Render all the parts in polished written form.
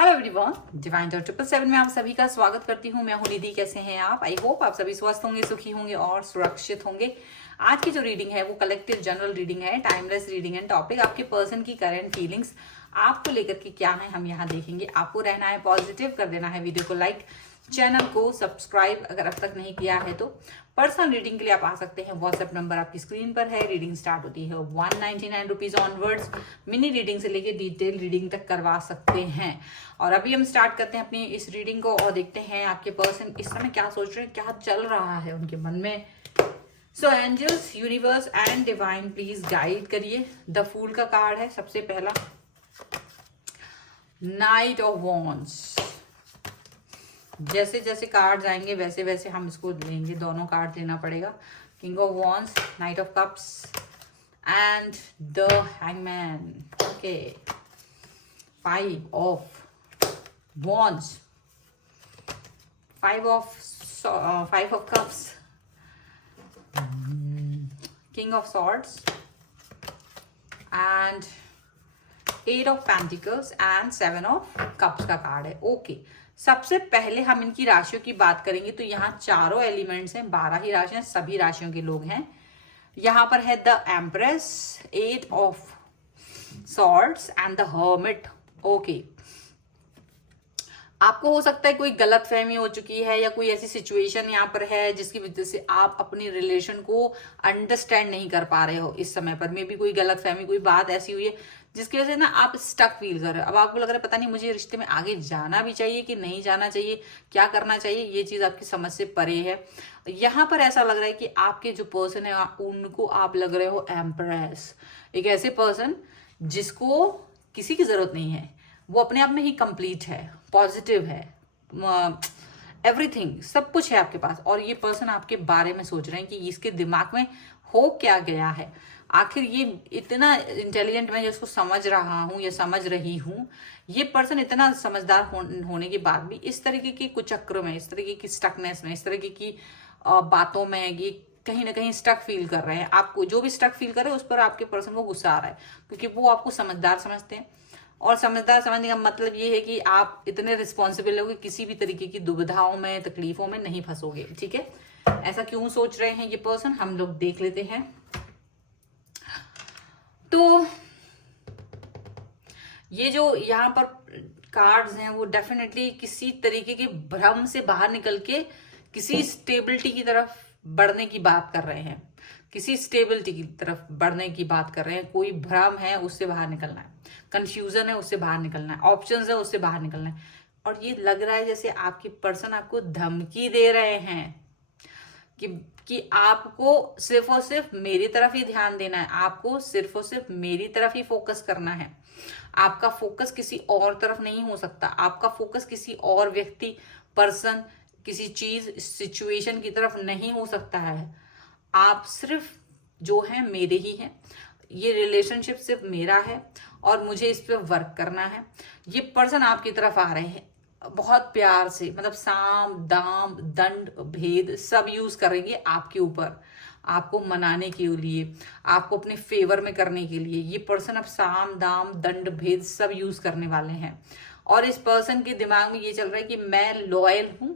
Hello everyone, divine dot 777 में आप सभी का स्वागत करती हूँ। मैं हूँ निधि। कैसे हैं आप? आई होप आप सभी स्वस्थ होंगे, सुखी होंगे और सुरक्षित होंगे। आज की जो रीडिंग है वो कलेक्टिव जनरल रीडिंग है, टाइमलेस रीडिंग है। टॉपिक आपके पर्सन की करंट फीलिंग्स आपको लेकर के क्या है हम यहाँ देखेंगे। आपको रहना है पॉजिटिव, कर देना है वीडियो को लाइक, चैनल को सब्सक्राइब अगर अब तक नहीं किया है तो। पर्सनल रीडिंग के लिए आप आ सकते हैं, व्हाट्सएप नंबर आपकी स्क्रीन पर है। रीडिंग स्टार्ट होती है 199 रुपीज ऑनवर्ड्स। मिनी रीडिंग से लेके डिटेल रीडिंग तक करवा सकते हैं। और अभी हम स्टार्ट करते हैं अपनी इस रीडिंग को और देखते हैं आपके पर्सन इस समय क्या सोच रहे हैं, क्या चल रहा है उनके मन में। So angels, universe and divine please guide करिए। द फूल का कार्ड है सबसे पहला, नाइट ऑफ वॉन्ड्स। जैसे जैसे कार्ड आएंगे वैसे वैसे हम इसको लेंगे, दोनों कार्ड लेना पड़ेगा। King of wands, knight of cups and the hangman. Okay, five of wands, five of cups, king of swords and eight of pentacles and seven of cups का कार्ड है। ओके, सबसे पहले हम इनकी राशियों की बात करेंगे तो यहाँ चारों एलिमेंट्स हैं, 12 ही राशियां, सभी राशियों के लोग हैं। यहाँ पर है the empress, eight of swords and the hermit. Okay, आपको हो सकता है कोई गलत फहमी हो चुकी है या कोई ऐसी सिचुएशन यहाँ पर है जिसकी वजह से आप अपनी रिलेशन को अंडरस्टैंड नहीं कर पा रहे हो इस समय पर। मे भी कोई गलत फहमी, कोई बात ऐसी हुई है जिसकी वजह से ना आप स्टक फील कर रहे हो। अब आपको लग रहा है पता नहीं मुझे रिश्ते में आगे जाना भी चाहिए कि नहीं जाना चाहिए, क्या करना चाहिए, ये चीज आपकी समझ से परे है। यहाँ पर ऐसा लग रहा है कि आपके जो पर्सन है उनको आप लग रहे हो एम्प्रेस, एक ऐसे पर्सन जिसको किसी की जरूरत नहीं है, वो अपने आप में ही कंप्लीट है, पॉजिटिव है, एवरीथिंग सब कुछ है आपके पास। और ये पर्सन आपके बारे में सोच रहे हैं कि इसके दिमाग में हो क्या गया है, आखिर ये इतना इंटेलिजेंट, मैं जिसको समझ रहा हूँ या समझ रही हूँ, ये पर्सन इतना समझदार होने के बाद भी इस तरीके के कुछ चक्र में, इस तरीके की स्टकनेस में, इस तरीके की बातों में ये कहीं ना कहीं स्टक फील कर रहे हैं। आपको जो भी स्टक फील कर रहे हैं उस पर आपके पर्सन को गुस्सा आ रहा है क्योंकि वो आपको समझदार समझते हैं। और समझदार समझने का मतलब ये है कि आप इतने रिस्पॉन्सिबल हो कि किसी भी तरीके की दुविधाओं में, तकलीफों में नहीं फंसोगे। ठीक है, ऐसा क्यों सोच रहे हैं ये पर्सन, हम लोग देख लेते हैं। तो ये जो यहाँ पर कार्ड्स हैं वो डेफिनेटली किसी तरीके के भ्रम से बाहर निकल के किसी स्टेबिलिटी की तरफ बढ़ने की बात कर रहे हैं, किसी स्टेबिलिटी की तरफ बढ़ने की बात कर रहे हैं। कोई भ्रम है उससे बाहर निकलना है, कंफ्यूजन है उससे बाहर निकलना है, ऑप्शंस है उससे बाहर निकलना है। और ये लग रहा है जैसे आपके पर्सन आपको धमकी दे रहे हैं कि आपको सिर्फ और सिर्फ मेरी तरफ ही ध्यान देना है, आपको सिर्फ और सिर्फ मेरी तरफ ही फोकस करना है। आपका फोकस किसी और तरफ नहीं हो सकता, आपका फोकस किसी और व्यक्ति, पर्सन, किसी चीज, सिचुएशन की तरफ नहीं हो सकता है। आप सिर्फ जो है मेरे ही हैं, ये रिलेशनशिप सिर्फ मेरा है और मुझे इस पे वर्क करना है। ये पर्सन आपकी तरफ आ रहे हैं बहुत प्यार से, मतलब साम दाम दंड भेद सब यूज करेंगे आपके ऊपर, आपको मनाने के लिए, आपको अपने फेवर में करने के लिए। ये पर्सन अब साम दाम दंड भेद सब यूज करने वाले हैं। और इस पर्सन के दिमाग में ये चल रहा है कि मैं लॉयल हूं,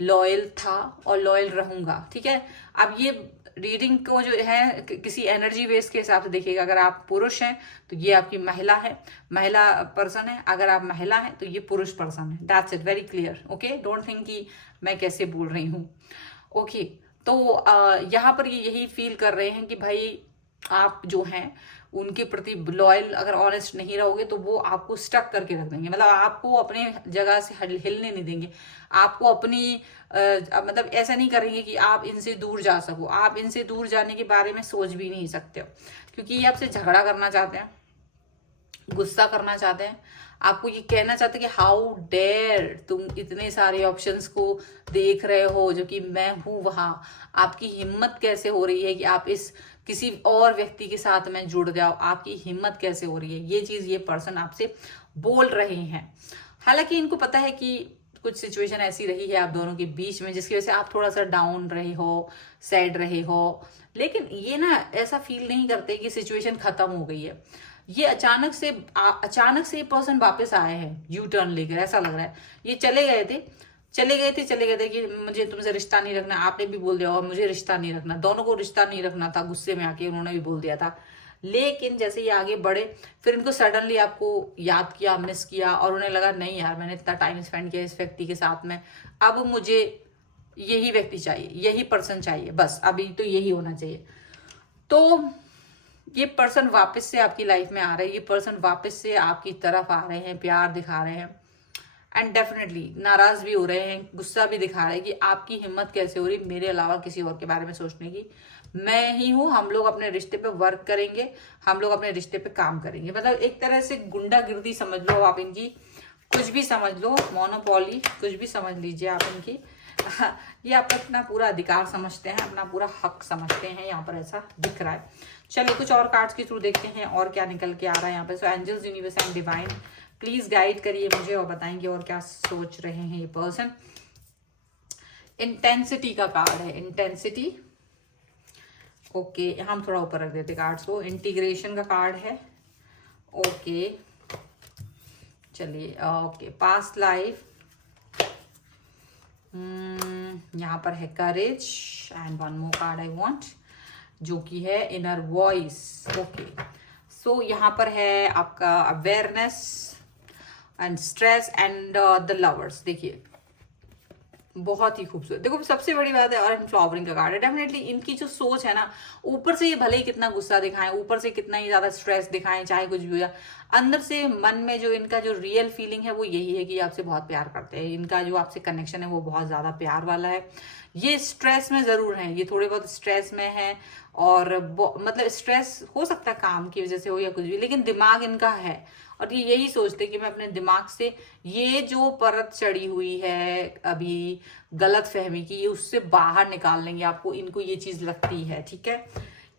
लॉयल था और लॉयल रहूंगा। ठीक है, अब ये रीडिंग को जो है किसी एनर्जी बेस के हिसाब से देखिएगा। अगर आप पुरुष हैं तो ये आपकी महिला है, महिला पर्सन है। अगर आप महिला हैं तो ये पुरुष पर्सन है। That's it, very clear. Okay, don't think कि मैं कैसे बोल रही हूँ। ओके, तो यहाँ पर ये यही फील कर रहे हैं कि भाई आप जो हैं उनके प्रति लॉयल, अगर ऑनेस्ट नहीं रहोगे तो वो आपको स्टक करके रख देंगे, मतलब आपको अपने जगह से हिलने नहीं देंगे। आपको अपनी मतलब ऐसा नहीं करेंगे कि आप इनसे दूर जा सको। आप इनसे दूर जाने के बारे में सोच भी नहीं सकते हो क्योंकि ये आपसे झगड़ा करना चाहते हैं, गुस्सा करना चाहते हैं, आपको ये कहना चाहते हैं कि हाउ डेयर तुम इतने सारे ऑप्शंस को देख रहे हो जो कि मैं हूं वहां। आपकी हिम्मत कैसे हो रही है कि आप इस किसी और व्यक्ति के साथ में जुड़ जाओ, आपकी हिम्मत कैसे हो रही है। ये चीज ये पर्सन आपसे बोल रहे हैं। हालांकि इनको पता है कि कुछ सिचुएशन ऐसी रही है आप दोनों के बीच में जिसकी वजह से आप थोड़ा सा डाउन रहे हो, सैड रहे हो, लेकिन ये ना ऐसा फील नहीं करते कि सिचुएशन खत्म हो गई है। ये अचानक से ये पर्सन वापस आए हैं यू टर्न लेकर, ऐसा लग रहा है। ये चले गए थे कि मुझे तुमसे रिश्ता नहीं रखना, आपने भी बोल दिया और मुझे रिश्ता नहीं रखना, दोनों को रिश्ता नहीं रखना था, गुस्से में आके उन्होंने भी बोल दिया था। लेकिन जैसे ये आगे बढ़े, फिर इनको सडनली आपको याद किया, मिस किया, और उन्हें लगा नहीं यार मैंने इतना टाइम स्पेंड किया इस व्यक्ति के साथ में, अब मुझे यही व्यक्ति चाहिए, यही पर्सन चाहिए, बस अभी तो यही होना चाहिए। तो ये पर्सन वापस से आपकी लाइफ में आ रहे हैं, ये पर्सन वापस से आपकी तरफ आ रहे हैं, प्यार दिखा रहे हैं, एंड डेफिनेटली नाराज भी हो रहे हैं, गुस्सा भी दिखा रहे हैं कि आपकी हिम्मत कैसे हो रही मेरे अलावा किसी और के बारे में सोचने की, मैं ही हूं, हम लोग अपने रिश्ते पे वर्क करेंगे, हम लोग अपने रिश्ते पे काम करेंगे। मतलब एक तरह से गुंडागिर्दी समझ लो आप इनकी, कुछ भी समझ लो, मोनोपोली कुछ भी समझ लीजिए आप इनकी। ये आप अपना पूरा अधिकार समझते हैं, अपना पूरा हक समझते हैं, यहाँ पर ऐसा दिख रहा है। चलिए कुछ और कार्ड्स के थ्रू देखते हैं और क्या निकल के आ रहा है यहाँ पे। So angels, universe and divine please guide करिए मुझे और बताएंगे और क्या सोच रहे हैं ये पर्सन। इंटेंसिटी का कार्ड है, इंटेंसिटी। ओके, हम थोड़ा ऊपर रख देते कार्ड्स को। इंटीग्रेशन का कार्ड है। ओके चलिए, ओके पास्ट लाइफ, यहाँ पर है courage, and one more card I want जो कि है इनर वॉइस। ओके, सो यहाँ पर है आपका awareness and stress and the lovers. देखिए बहुत ही खूबसूरत, देखो सबसे बड़ी बात है और फ्लावरिंग का कार्ड है। डेफिनेटली इनकी जो सोच है ना, ऊपर से ये भले ही कितना गुस्सा दिखाएं, ऊपर से कितना ही ज्यादा स्ट्रेस दिखाएं, चाहे कुछ भी हो जाए, अंदर से मन में जो इनका जो रियल फीलिंग है वो यही है कि आपसे बहुत प्यार करते हैं, इनका जो आपसे कनेक्शन है वो बहुत ज्यादा प्यार वाला है। ये स्ट्रेस में जरूर है, ये थोड़े बहुत स्ट्रेस में है, और मतलब स्ट्रेस हो सकता है काम की वजह से हो या कुछ भी, लेकिन दिमाग इनका है और ये यही सोचते हैं कि मैं अपने दिमाग से ये जो परत चढ़ी हुई है अभी गलत फहमी की, ये उससे बाहर निकाल लेंगे आपको, इनको ये चीज लगती है। ठीक है,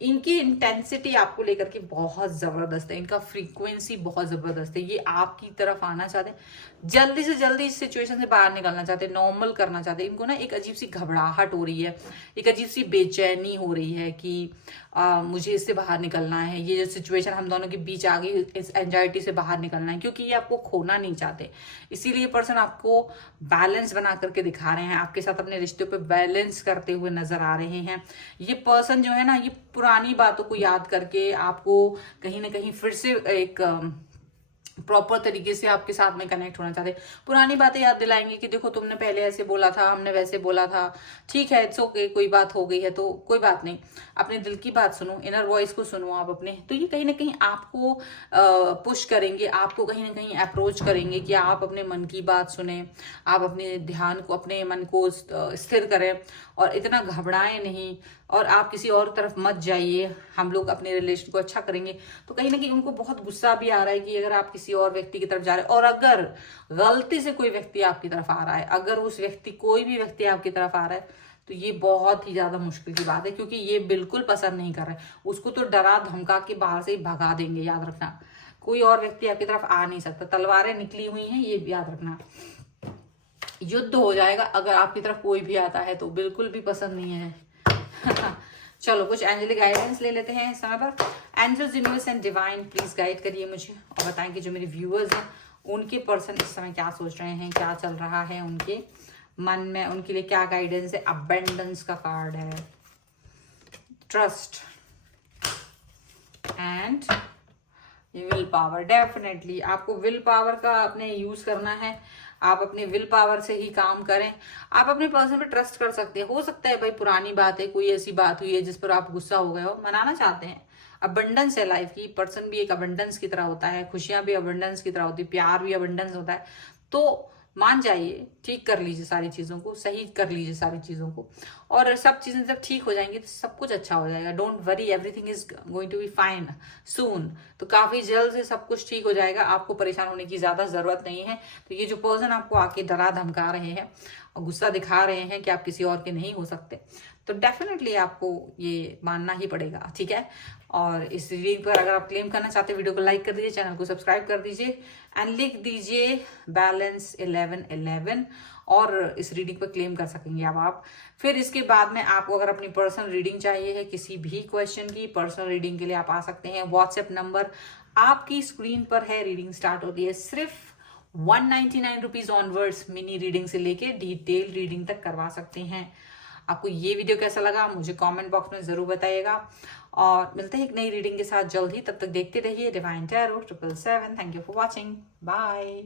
इनकी इंटेंसिटी आपको लेकर के बहुत जबरदस्त है, इनका फ्रीक्वेंसी बहुत जबरदस्त है, ये आपकी तरफ आना चाहते हैं, जल्दी से जल्दी इस सिचुएशन से बाहर निकलना चाहते हैं, नॉर्मल करना चाहते हैं। इनको ना एक अजीब सी घबराहट हो रही है, एक अजीब सी बेचैनी हो रही है कि मुझे इससे बाहर निकलना है, ये जो सिचुएशन हम दोनों के बीच आ गई, इस एंजाइटी से बाहर निकलना है, क्योंकि ये आपको खोना नहीं चाहते। इसीलिए पर्सन आपको बैलेंस बना करके दिखा रहे हैं, आपके साथ अपने रिश्ते पे बैलेंस करते हुए नजर आ रहे हैं। ये पर्सन जो है ना, ये पुरानी बातों को याद करके आपको कहीं ना कहीं फिर से एक प्रॉपर तरीके से आपके साथ में कनेक्ट होना चाहते हैं। पुरानी बातें याद दिलाएंगे कि देखो तुमने पहले ऐसे बोला था, हमने वैसे बोला था, ठीक है इट्स ओके, कोई बात हो गई है तो कोई बात नहीं, अपने दिल की बात सुनो, इनर वॉइस को सुनो आप अपने। तो ये कहीं ना कहीं आपको पुश करेंगे, आपको कहीं ना कहीं अप्रोच करेंगे कि आप अपने मन की बात सुने, आप अपने ध्यान को, अपने मन को स्थिर करें और इतना घबराएं नहीं, और आप किसी और तरफ मत जाइए, हम लोग अपने रिलेशन को अच्छा करेंगे। तो कहीं ना कहीं उनको बहुत गुस्सा भी आ रहा है कि अगर आप किसी और व्यक्ति की तरफ जा रहे हैं, और अगर गलती से कोई व्यक्ति आपकी तरफ आ रहा है, अगर उस व्यक्ति कोई भी व्यक्ति आपकी तरफ आ रहा है, तो ये बहुत ही ज्यादा मुश्किल की बात है, क्योंकि ये बिल्कुल पसंद नहीं कर रहे, उसको तो डरा धमका के बाहर से ही भगा देंगे, याद रखना। कोई और व्यक्ति आपकी तरफ आ नहीं सकता, तलवारें निकली हुई हैं, ये याद रखना। युद्ध हो जाएगा अगर आपकी तरफ कोई भी आता है, तो बिल्कुल भी पसंद नहीं है। चलो कुछ एंजेलिक गाइडेंस ले लेते हैं इस समय पर। Angels, universe and divine please guide करिए मुझे और बताएं कि जो मेरे व्यूअर्स हैं उनके पर्सन इस समय क्या सोच रहे हैं, क्या चल रहा है उनके मन में, उनके लिए क्या गाइडेंस है। अबेंडेंस का कार्ड है, trust and will power. Definitely आपको विल पावर का अपने यूज करना है, आप अपने विल पावर से ही काम करें। आप अपने पर्सन पे ट्रस्ट कर सकते हैं। हो सकता है भाई पुरानी बात है, कोई ऐसी बात हुई है जिस पर आप गुस्सा हो गए हो, मनाना चाहते हैं। अबंडेंस है लाइफ की, पर्सन भी एक अबंडेंस की तरह होता है, खुशियां भी अबंडेंस की तरह होती है, प्यार भी अबंडेंस होता है। तो मान जाइए, ठीक कर लीजिए सारी चीजों को, सही कर लीजिए सारी चीजों को, और सब चीजें जब ठीक हो जाएंगी तो सब कुछ अच्छा हो जाएगा। Don't worry, everything is going to be fine soon. तो काफी जल्द से सब कुछ ठीक हो जाएगा, आपको परेशान होने की ज्यादा जरूरत नहीं है। तो ये जो पर्सन आपको आके डरा धमका रहे हैं और गुस्सा दिखा रहे हैं कि आप किसी और के नहीं हो सकते, तो डेफिनेटली आपको ये मानना ही पड़ेगा, ठीक है। और इस रीडिंग पर अगर आप क्लेम करना चाहते हैं, वीडियो को लाइक कर दीजिए, चैनल को सब्सक्राइब कर दीजिए एंड लिख दीजिए बैलेंस 1111 और इस रीडिंग पर क्लेम कर सकेंगे अब आप। फिर इसके बाद में आपको अगर अपनी पर्सनल रीडिंग चाहिए है, किसी भी क्वेश्चन की पर्सनल रीडिंग के लिए आप आ सकते हैं। व्हाट्सएप नंबर आपकी स्क्रीन पर है, रीडिंग स्टार्ट होती है सिर्फ 199 रुपीज ऑनवर्ड्स। मिनी रीडिंग से लेके डिटेल रीडिंग तक करवा सकते हैं। आपको ये वीडियो कैसा लगा मुझे कमेंट बॉक्स में जरूर बताइएगा, और मिलते हैं एक नई रीडिंग के साथ जल्द ही। तब तक देखते रहिए divine tarot 777। Thank you for watching, bye.